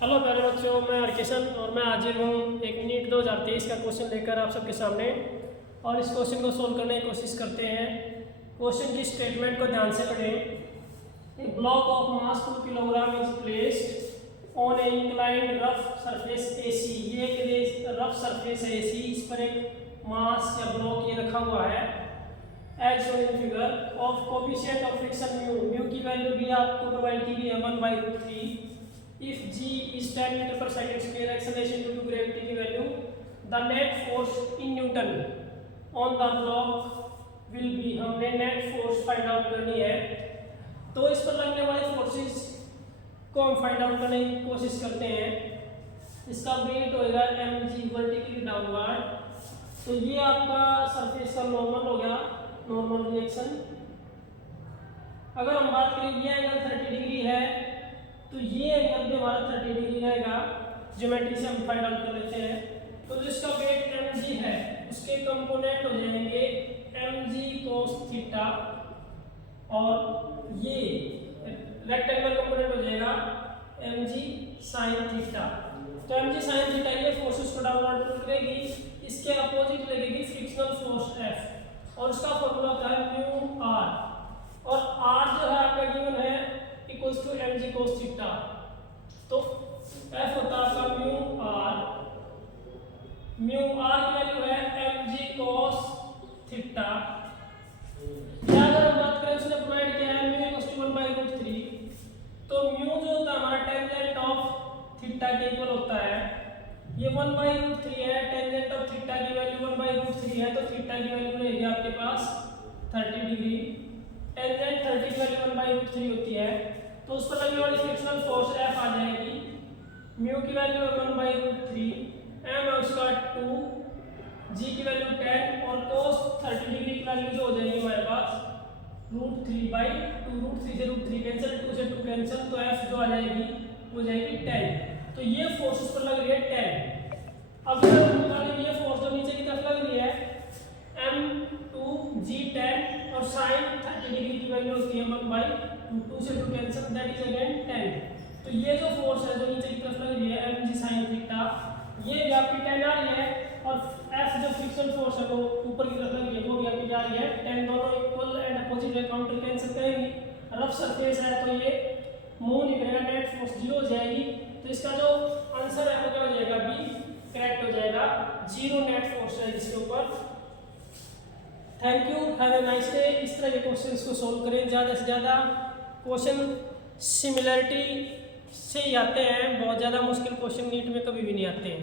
Hello प्यारे बच्चों, मैं हरकिशन और मैं हाजिर हूँ एक नीट 2023 का क्वेश्चन लेकर आप सबके सामने। और इस क्वेश्चन को सोल्व करने की कोशिश करते हैं। क्वेश्चन की स्टेटमेंट को ध्यान से पढ़ें। A block of mass 2 kilogram is placed on a inclined rough surface AC। ये एक रफ सरफेस है AC, इस पर एक मास या ब्लॉक ये रखा हुआ है as shown in figure. Of coefficient of friction mu की वैल्यू भी आपको प्रोवाइड की गई है 1/√3। If g is 10 meter per second square, acceleration due to gravity की value, the net force in Newton on the block will be, हमने net force find out करनी है। तो इस पर लगने वाले फोर्सेस को हम फाइंड आउट करने की कोशिश करते हैं। इसका वेट होएगा mg वर्टिकली डाउनवर्ड। तो ये आपका सरफेस का नॉर्मल हो गया, नॉर्मल रिएक्शन। अगर हम बात करें ये एंगल 30 डिग्री है, तो ये एंगल भी हमारा 30 डिग्री रहेगा। ज्योमेट्री से हम फाइंड आउट कर लेते हैं। तो जिसका वेट mg है उसके कंपोनेंट हो जाएंगे mg cos थीटा, और ये रेक्टेंगुलर कंपोनेंट हो जाएगा mg sin थीटा। तो mg sin थीटा ये फोर्सेस को डाउनवर्ड करेगी, इसके अपोजिट लगेगी फ्रिक्शनल फोर्स F, और उसका फॉर्मूला होता है म्यू r, और r जो है आपका गिवन है equals to mg cos theta. तो F होता है आपका म्यू r की वैल्यू है mg cos थीटा। या अगर हम बात करें उसने प्रोवाइड किया है म्यू इक्वल्स टू 1/√3, तो म्यू जो होता है हमारा टेंजेंट ऑफ थीटा के इक्वल होता है। ये 1/√3 है, टेंजेंट ऑफ थीटा की वैल्यू 1/√3 है, तो थीटा की वैल्यू रहेगी आपके पास 30 डिग्री। टेंजेंट 30 की वैल्यू 1/√3 होती है, तो उस पर लगने वाली फ्रिक्शनल फोर्स F आ जाएगी। म्यू की वैल्यू है 1/√3, m है उसका 2, g की वैल्यू 10, और cos 30 डिग्री की वैल्यू जो हो जाएगी हमारे पास √3/2। √3 से √3 कैंसिल, 2 से 2 कैंसिल, तो F जो आ जाएगी वो जाएगी 10। तो ये फोर्स उस पर लग रही है 10। अब अगर हम निकालें ये फोर्स जो नीचे की तरफ लग रही है m2 g10, और sin 30 डिग्री की वैल्यू होती है 1/2, 2 से 2 कैंसिल, दैट इज अगेन 10। तो ये जो फोर्स है जो नीचे की तरफ लग रही है mg sin थीटा, ये भी आपकी 10 आ रही है, और F जो फ्रिक्शन फोर्स है वो ऊपर की तरफ लग रही है वो भी आपकी जा रही है 10। दोनों इक्वल एंड अपोजिट है, काउंटर कैंसिल करेंगी। रफ सरफेस है तो ये मूव नहीं करेगा, नेट फोर्स 0 हो जाएगी। तो इसका जो आंसर है वो क्या हो जाएगा, बी करेक्ट हो जाएगा। 0 नेट फोर्स है इसके ऊपर। Thank you, have a nice day. इस तरह के क्वेश्चंस को सोल्व करें। ज़्यादा से ज़्यादा क्वेश्चन सिमिलरिटी से ही आते हैं, बहुत ज़्यादा मुश्किल क्वेश्चन नीट में कभी भी नहीं आते हैं।